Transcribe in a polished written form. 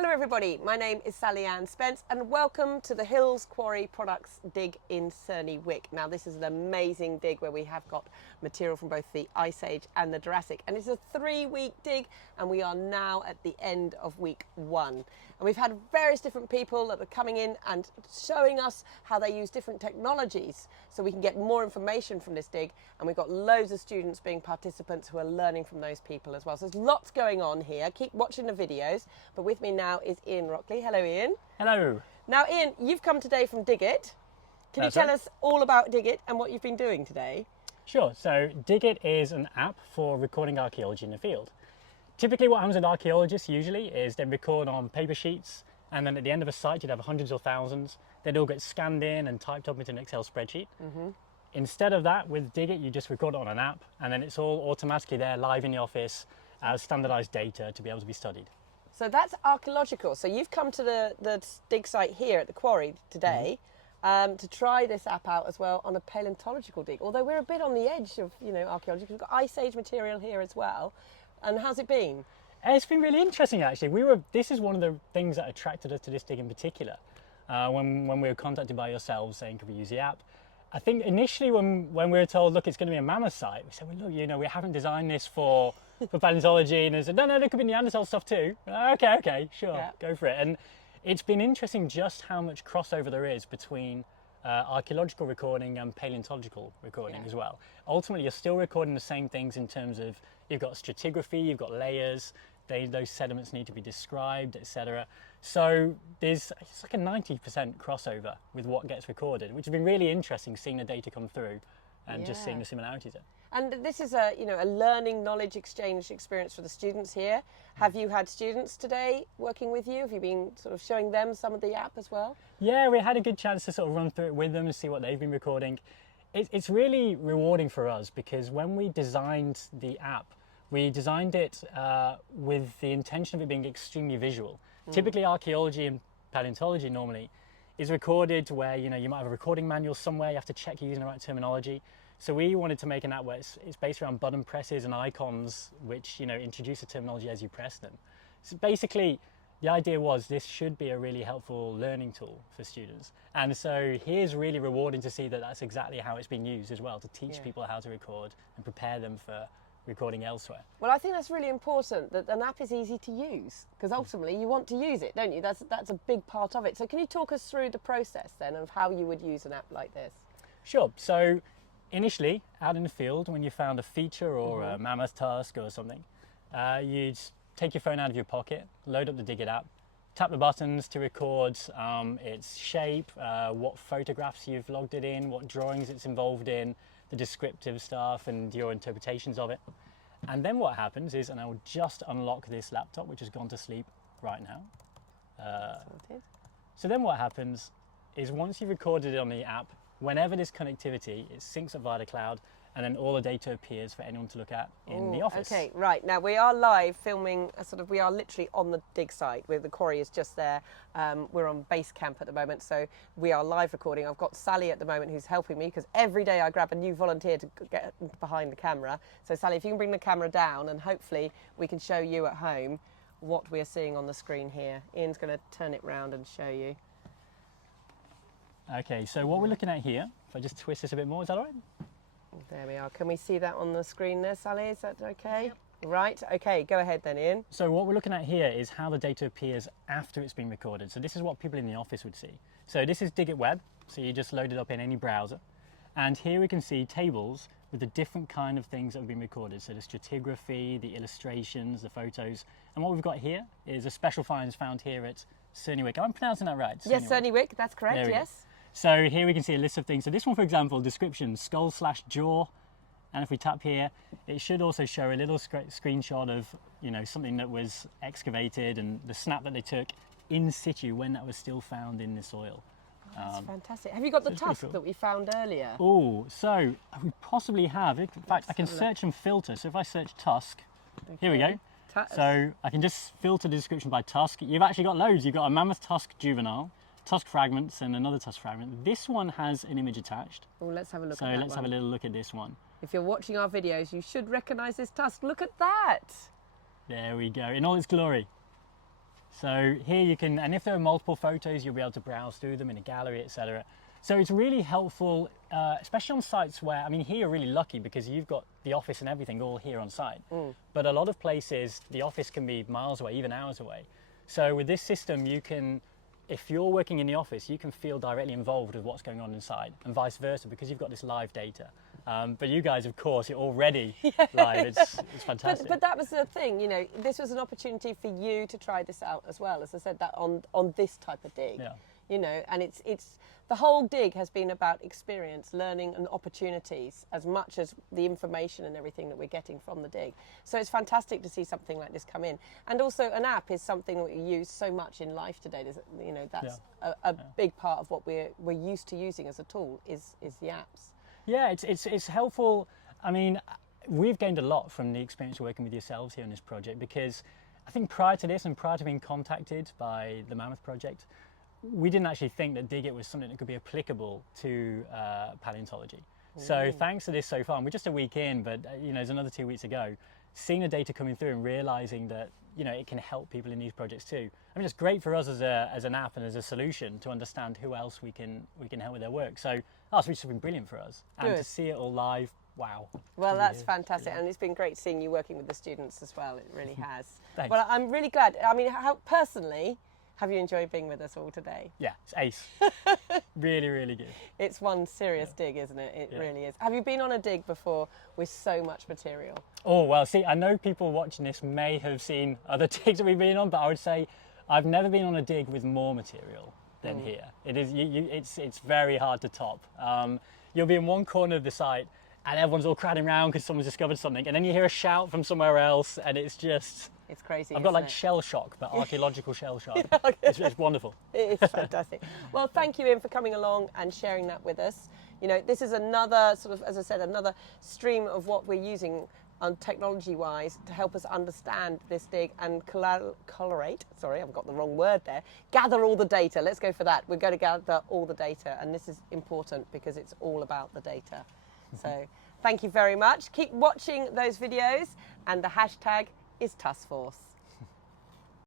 Hello everybody, my name is Sally-Ann Spence and welcome to the Hills Quarry Products dig in Cerney Wick. Now this is an amazing dig where we have got material from both the Ice Age and the Jurassic, and it's a 3-week dig and we are now at the end of week 1. And we've had various different people that are coming in and showing us how they use different technologies so we can get more information from this dig, and we've got loads of students being participants who are learning from those people as well. So there's lots going on here. Keep watching the videos, but with me now is Iain Rockley. Hello Iain. Hello. Now Iain, you've come today from Diggit. Can you tell us all about Diggit and what you've been doing today? Sure. So Diggit is an app for recording archaeology in the field. Typically what happens with archaeologists usually is they record on paper sheets, and then at the end of a site you'd have hundreds or thousands. They'd all get scanned in and typed up into an Excel spreadsheet. Instead of that, with Diggit you just record it on an app, and then it's all automatically there live in the office as standardised data to be able to be studied. So that's archaeological. So you've come to the dig site here at the quarry today to try this app out as well on a paleontological dig. Although we're a bit on the edge of archaeology, we've got Ice Age material here as well. And how's it been? It's been really interesting actually. This is one of the things that attracted us to this dig in particular. When we were contacted by yourselves saying, could we use the app? I think initially when we were told, look, it's going to be a mammoth site, we said, well, look, we haven't designed this for paleontology, and they said, no, there could be Neanderthal stuff too. Okay, sure, yeah. Go for it. And it's been interesting just how much crossover there is between archaeological recording and paleontological recording as well. Ultimately, you're still recording the same things in terms of you've got stratigraphy, you've got layers, those sediments need to be described, etc. So it's like a 90% crossover with what gets recorded, which has been really interesting, seeing the data come through and just seeing the similarities there. And this is a learning knowledge exchange experience for the students here. Have you had students today working with you? Have you been sort of showing them some of the app as well? Yeah, we had a good chance to sort of run through it with them and see what they've been recording. It's really rewarding for us because when we designed the app, we designed it with the intention of it being extremely visual. Typically archaeology and paleontology normally is recorded where you might have a recording manual somewhere, you have to check you're using the right terminology. So we wanted to make an app where it's based around button presses and icons which introduce the terminology as you press them. So basically the idea was this should be a really helpful learning tool for students, and so here's really rewarding to see that that's exactly how it's been used as well, to teach people how to record and prepare them for recording elsewhere. Well, I think that's really important, that an app is easy to use, because ultimately you want to use it, don't you? That's a big part of it. So can you talk us through the process then of how you would use an app like this? Sure. So initially out in the field, when you found a feature or a mammoth tusk or something, you'd take your phone out of your pocket, load up the Diggit app, tap the buttons to record its shape, what photographs you've logged it in, what drawings it's involved in, the descriptive stuff and your interpretations of it. And then what happens is, and I will just unlock this laptop which has gone to sleep right now. So then what happens is once you've recorded it on the app, whenever there's connectivity, it syncs up via the cloud, and then all the data appears for anyone to look at in the office. Okay, right. Now we are live filming, we are literally on the dig site where the quarry is just there. We're on base camp at the moment, so we are live recording. I've got Sally at the moment who's helping me because every day I grab a new volunteer to get behind the camera. So Sally, if you can bring the camera down, and hopefully we can show you at home what we're seeing on the screen here. Ian's going to turn it round and show you. Okay, so what we're looking at here, if I just twist this a bit more, is that all right? There we are. Can we see that on the screen there, Sally? Is that okay? Yep. Right, okay, go ahead then, Ian. So what we're looking at here is how the data appears after it's been recorded. So this is what people in the office would see. So this is Diggit Web, so you just load it up in any browser. And here we can see tables with the different kind of things that have been recorded. So the stratigraphy, the illustrations, the photos. And what we've got here is a special finds found here at Cerney Wick. I'm pronouncing that right? Yes, Cerney Wick, that's correct, yes. So here we can see a list of things. So this one, for example, description, skull/jaw. And if we tap here, it should also show a little screenshot of, something that was excavated and the snap that they took in situ when that was still found in the soil. That's fantastic. Have you got the tusk that we found earlier? Oh, so we possibly have. In fact, I can search and filter. So if I search tusk, here we go. So I can just filter the description by tusk. You've actually got loads. You've got a mammoth tusk juvenile, tusk fragments, and another tusk fragment. This one has an image attached. Oh, let's have a look at that one. So let's have a little look at this one. If you're watching our videos, you should recognise this tusk. Look at that. There we go, in all its glory. So here you can, and if there are multiple photos, you'll be able to browse through them in a gallery, etc. So it's really helpful, especially on sites where, I mean, here you're really lucky because you've got the office and everything all here on site. But a lot of places, the office can be miles away, even hours away. So with this system, you can, if you're working in the office, you can feel directly involved with what's going on inside, and vice versa, because you've got this live data. But you guys, of course, you're already live. It's fantastic. But that was the thing, you know, this was an opportunity for you to try this out as well, as I said, that on this type of dig. Yeah. You know, and it's the whole dig has been about experience, learning and opportunities as much as the information and everything that we're getting from the dig. So it's fantastic to see something like this come in. And also an app is something that we use so much in life today. You know, that's a big part of what we're used to using as a tool is the apps. Yeah, it's helpful. I mean, we've gained a lot from the experience working with yourselves here in this project, because I think prior to this and prior to being contacted by the Mammoth Project, we didn't actually think that Diggit was something that could be applicable to paleontology. So thanks to this so far, and we're just a week in, but you know, there's another 2 weeks ago, seeing the data coming through and realizing that, you know, it can help people in these projects too. I mean, it's great for us as an app and as a solution to understand who else we can help with their work. So that's just been brilliant for us. And to see it all live, wow. Well, that's fantastic, and it's been great seeing you working with the students as well. It really has. Thanks. Well, I'm really glad. I mean, how personally have you enjoyed being with us all today? Yeah, it's ace. Really, really good. It's one serious dig, isn't it? It really is. Have you been on a dig before with so much material? Oh, well, see, I know people watching this may have seen other digs that we've been on, but I would say I've never been on a dig with more material than here. It is, it's very hard to top. You'll be in one corner of the site and everyone's all crowding around because someone's discovered something, and then you hear a shout from somewhere else, and it's just... It's crazy. I've got like shell shock, but archaeological shell shock. It's wonderful. It is fantastic. Well, thank you, Iain, for coming along and sharing that with us. You know, this is another sort of, as I said, another stream of what we're using on technology-wise to help us understand this dig and colorate. Sorry, I've got the wrong word there. Gather all the data. Let's go for that. We're going to gather all the data, and this is important because it's all about the data. So, thank you very much. Keep watching those videos, and the hashtag is TUSForce.